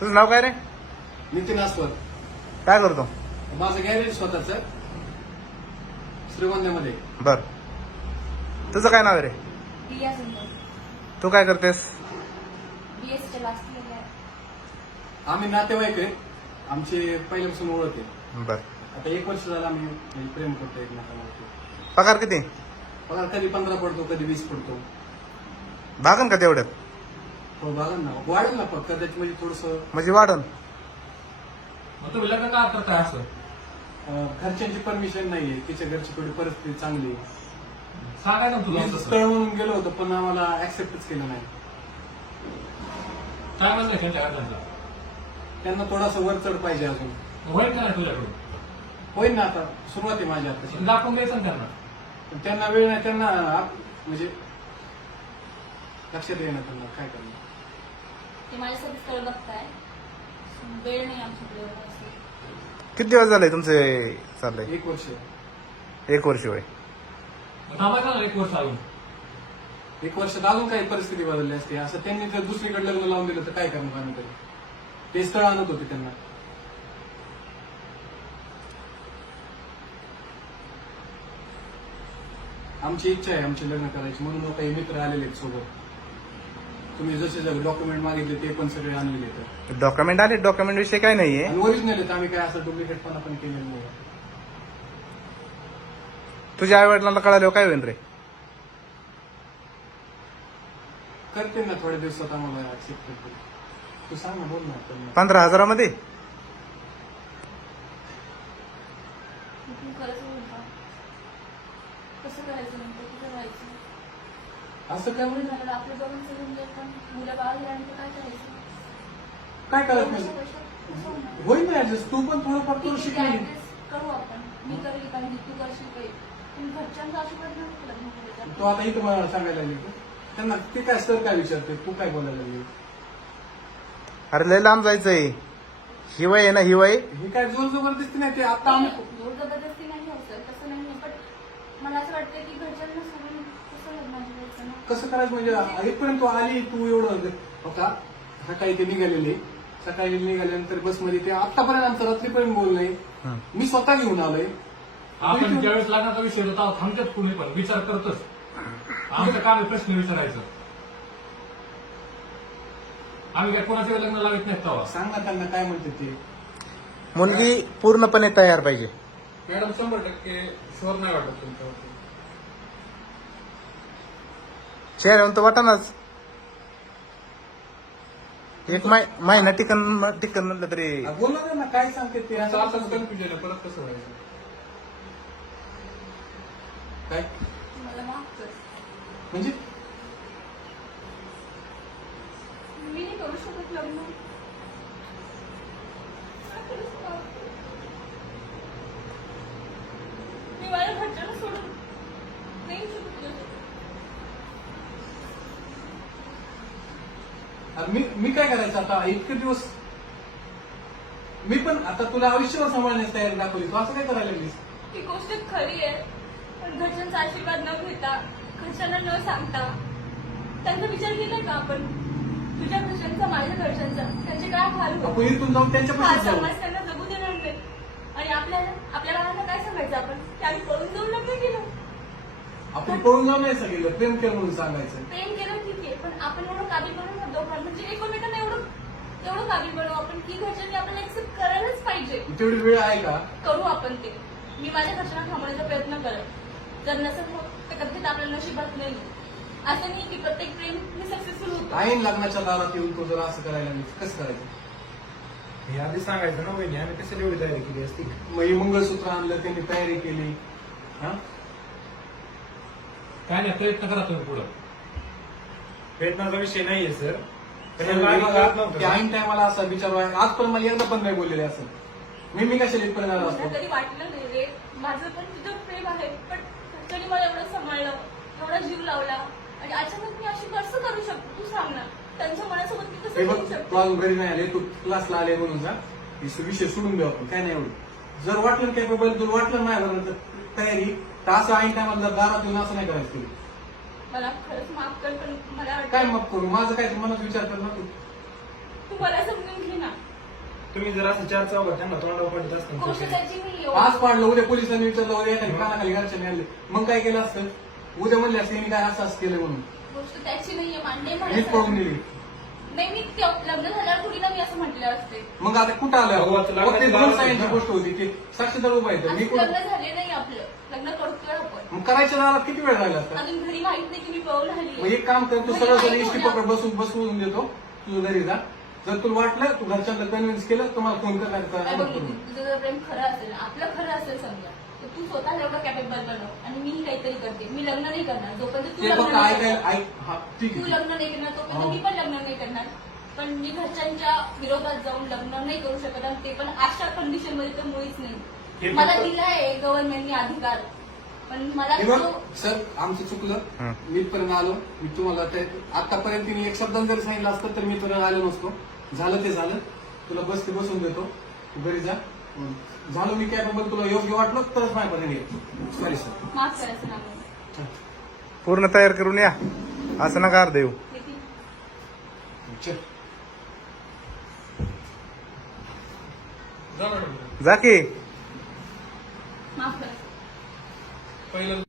तुझं नाव काय रे? नितीन आस्वर. काय करतो? माझं गॅरेज स्वतःच श्रीगोंद्यामध्ये. बर, तुझं काय नाव आहे रे? रिया सुंदर. तू काय करतेस? बीएसच्या लास्ट इयरला आहे. आम्ही नातेवाईक आहे. आमची पहिल्यापासून ओळख आहे. बर, आता 1 वर्ष झालं आम्ही प्रेम करतो एकमेकांना. पगार किती? पगार कधी 15 पडतो, कधी 20 पडतो. भागन का तेवढ्यात? हो बघा ना, वाढेल ना फक्त त्याची म्हणजे थोडस म्हणजे वाढन. तुम्ही लग्न का करताय असं? घरच्यांची परमिशन नाहीये. तिच्या घरची थोडी परिस्थिती चांगली आहे. सांगायचं ना तुला मी तसं. स्थळ म्हणून गेलो होतो पण आम्हाला ऍक्सेप्टच केलं नाही. काय म्हणलं त्यांच्या घरच्यांचं? त्यांना थोडासा वर चढ पाहिजे अजून. होईल का नाही तुझ्याकडून? होईल ना, आता सुरुवात आहे माझी आता. दाखवून द्यायचं ना त्यांना. पण त्यांना वेळ नाही. त्यांना म्हणजे लक्षात येणार त्यांना काय करणार. ते माझ्यासाठी स्थळ बघताय. वेळ नाही आमच्याकडे एवढा असं. किती दिवस झाले तुमचे चाललंय? 1 वर्ष. 1 वर्ष वय. मग थांबायचं ना 1 वर्ष अजून. 1 वर्षात अजून काही परिस्थिती बदलली असते. असं त्यांनी जर दुसरीकडे लग्न लावून दिलं तर काय करणार आम्ही तरी. ते स्थळ आणत होते त्यांना. आमची इच्छा आहे आमचे लग्न करायची म्हणून काही मित्र आलेले आहेत सोबत. तुम्ही जसे डॉक्युमेंट मागितले ते पण सगळे आणलेले आहेत. डॉक्युमेंट आले, डॉक्युमेंट विषय काय नाहीये. आणि ओरिजिनल आहेत. आम्ही काय असं डुप्लिकेटपणा पण केलेलं नाही. तुझ्या आई वडिलांना कळाल्यावर काय होईल रे? करते ना थोड्या दिवसात आम्हाला ऍक्सेप्ट करते. तू सांग ना, बोल ना त्यांना. 15,000 तू खरंच बोलता. कसं करायचं नंतर? कुठं राहायचं? असं काय एवढं होईल? झालं आपल्या दोघांचं म्हणजे पण मुलं बाळ झाल्यानंतर काय करायचं? काय करत एवढ्या नाही. वर्षात कसं होणार? होईल ना ऍडजस्ट. तू पण थोडंफार करू ठीक शिकली. आहे, adjust करू आपण. मी करेल काही, तू करशील काही. पण घरच्यांचं आशीर्वाद नाही लग्न करायचं. तू आता इथं मला सांगायला लागली का? त्यांना ते काय सर काय विचारते, तू काय बोलायला लागली? अरे लय लांब जायचंय. हिवाय आहे ना, हिवाय. ही काय जोर जबरदस्ती नाही. ते आता आम्ही जोर जबरदस्ती नाही होत सर, तसं नाही आहे. पण मला असं वाटतं की घरच्यांना सोडून कसं लग्नाची करायचं ना? कसं करायचं म्हणजे इथपर्यंत तू आली. तू एवढं होता सकाळी ते निघालेले. सकाळी निघाल्यानंतर बसमध्ये ते आतापर्यंत आमचं रात्रीपर्यंत बोलणं. मी स्वतः घेऊन आलोय. आपण ज्यावेळेस लग्नाचा विषय होता तेव्हा थांबतात कुणी पण विचार करतोच. आमचं काम आहे प्रश्न विचारायचं. आम्ही काय कोणाचे लग्न लावत नाही तेव्हा. सांग ना त्यांना काय म्हणते ते. मुलगी पूर्णपणे तयार पाहिजे. मॅडम 100% शुअर नाही वाटत तुमच्यावरती. चेहऱ्यावर तर वाटानाच. एक महिना टिकन म्हणलं तरी. बोललो ना काय सांगते ते. असं असं असंच कन्फ्युजन आहे. परत कसं व्हायचं? काय मला माफ कर. म्हणजे मी नाही करू शकत लग्न. खरंच माफ कर. मी माझ्या घरच्यांना सोडून नाही शकत. मी काय करायचं आता इतके दिवस. मी पण आता तुला आयुष्यभर सांभाळण्याची तयारी दाखवली. तू असं काय करायला लागलीस? ही गोष्ट खरी आहे. पण घरच्यांचा आशीर्वाद न घेता, घरच्यांना न सांगता त्यांचा विचार केलाय का आपण? तुझ्या घरच्यांचा, माझ्या घरच्यांचा, त्यांचे काय हाल आपण होते? इथून जाऊन त्यांच्या हा पासून जाऊ. समाज त्यांना जगू देणार नाही. आणि आपल्या बाळांना काय सांगायचं आपण? की आम्ही पळून जाऊन लग्न केलं. आपण पळून जाऊन नाही सांगितलं. प्रेम केलं म्हणून सांगायचं. प्रेम केलं ठीक आहे, पण आपण एवढं काबील बनवू ना दोघांना, म्हणजे एकमेकांना एवढं काबील बनवू आपण की घरच्यांनी आपल्याला एक्सेप्ट करायलाच पाहिजे. तेवढी वेळ आहे का? करू आपण ते. मी माझ्या घरच्यांना थांबवण्याचा प्रयत्न करेन. जर नसेल होत तर कधीच आपल्या नशिबात नाही. असं नाही की प्रत्येक प्रेम मी सक्सेसफुल होतो. आईन लग्नाच्या दारात येऊन तो जर असं करायला लागली कसं करायचं? हे आधी सांगायचं ना वहिनी, आम्ही कशाला एवढी तयारी केली असती. मग हे मंगळसूत्र आणलं, त्यांनी तयारी केली. हा काय नाही, प्रयत्न करा तुम्ही पुढं. प्रयत्नाचा विषय नाहीये सर. पण यांना आधी कळत नव्हतं. की ऐन टायमाला असा विचार आज पण मला एकदा पण नाही बोललेले असं. मी कशाला इथपर्यंत आलो मला असतो? कधी वाटलं नाही रे. माझं पण तुझं प्रेम आहे, पण घरच्यांनी मला एवढं सांभाळलं, एवढा जीव लावला, आणि अचानक मी अशी कसं करू शकतो? तू सांग ना. त्यांच्या मनासोबत मी कसं हे बघ, करू तू शकतो? अजून घरी नाही आले, तू क्लासला आले म्हणून जा. विषय सोडून देऊ आपण. काय नाही एवढं. जर वाटलं कॅपेबल, तुला वाटलं नाही बरं तर तयारी तर असं ऐन टायमाला जर दारात येऊन असं नाही करायचं तुला. मला खरंच माफ कर, पण मला काय मग करू? माझं काय तू मनात विचार कर ना तू. तू मला समजून घे ना. तुम्ही जर असं 4 चौघात त्यांना तोंडावर पडत गोष्ट असताना त्याची नाही आज एवढी. पाडलं, उद्या पोलिसांनी विचारलं, उद्या एखादी कानाखाली घरच्याने आणले, मग काय केलं असतं? उद्या म्हणले असते मी काय असं केलं म्हणून गोष्ट त्याची नाहीये, मान्य मीच पळून मला. गेली. नाही मी लग्न झाल्यावर थोडी ना मी असं म्हटलं असते. मग आता कुठं आलं? अहो, आता लग्नाची ते बाब दोन सायांची आहे ना. गोष्ट होती, ते साक्षीदार उभा आहे तर मी अजून कुठं लग्न झाले नाही आपलं, लग्न करतोय आपण. मग करायच्या नावाला किती वेळ झाला असता? अजून घरी माहित नाही की मी पळून मग आली. एक काम कर, तू सरळ सरळ इष्टी पकड बसवून देतो तुझं घरी जा. जर तुला वाटलं तू घरच्यांना कन्व्हिन्स केलं तर मला फोन काय करणार. बघ तुझं जर प्रेम खरं असेल, आपलं खरं असेल समजा, तर तू स्वतः एवढं कॅपेबल बनव आणि मीही काहीतरी करते. मी लग्न नाही करणार जोपर्यंत तू ते लग्न फक्त नाही ऐकायला करणार. हा ठीक तू आहे. लग्न नाही करणार तोपर्यंत हो. मी पण लग्न नाही करणार. पण मी घरच्यांच्या विरोधात जाऊन लग्न नाही करू शकत आणि ते पण अशा कंडिशन मध्ये तर मुळीच हे नाही. फक्त- मला दिलाय गव्हर्नमेंटने अधिकार, पण मला हे बघ तो- सर, आमचं चुकलं. हं. मी पर्यंत आलो. मी तुम्हाला आतापर्यंत तिने एक शब्दांत जरी सांगितलं असतं तर मी पर्यंत आलो नसतो. झालं ते झालं. तुला बस ते बसून देतो, तू घरी जा. झालं मी कॅपेबल, तुला योग्य वाटलं तरच माझ्यापर्यंत ये. Sorry sir. माफ करायचं ना. पूर्ण तयार करून या, असं नका देऊ. चल. जा मॅडम जा की. माफ करायचं. पहिलं